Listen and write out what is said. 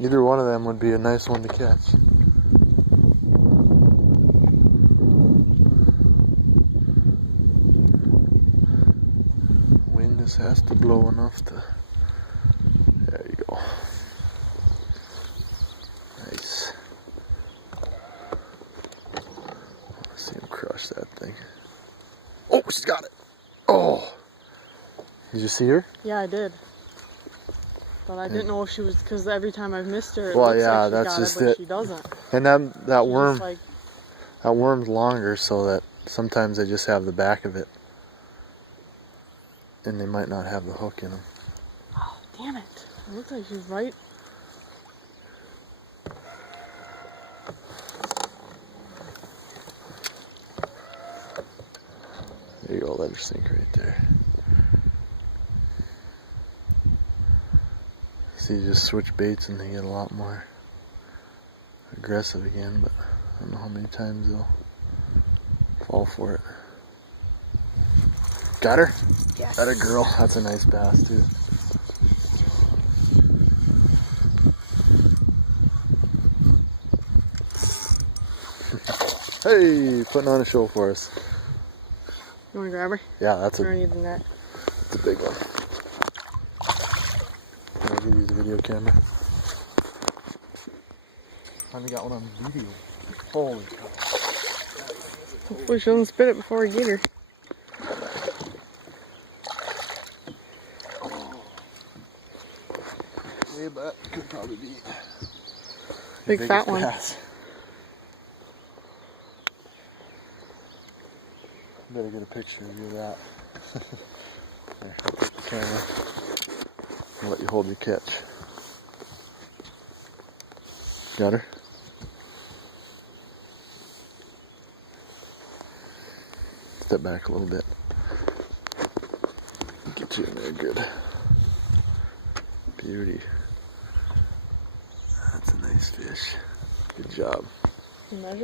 Either one of them would be a nice one to catch. Wind just has to blow enough to... There you go. Nice. Let's see him crush that thing. Oh, she's got it. Oh. Did you see her? Yeah, I did. But I didn't know if she was, because every time I've missed her, it Well, looks yeah, like she that's got just it, but it. she doesn't. And then that She's worm, just like, that worm's longer, so that sometimes they just have the back of it. And they might not have the hook in them. oh, damn it. It looks like she's right. There you go, let her sink right there. See, you just switch baits and they get a lot more aggressive again, but I don't know how many times they'll fall for it. Got her? Yes. Got a girl. That's a nice bass too. Hey, putting on a show for us. You want to grab her? Yeah, that's Or a anything that? It's a big one. Can I use the video camera? Finally got one on video. Holy cow. Hopefully she doesn't spit it before we get her. Yeah, but could probably be Big fat one. Bass. Better get a picture of you of that. There, I'll take the camera. I'll let you hold your catch. Got her? Step back a little bit. Get you in there good. Beauty. That's a nice fish. Good job. Measure.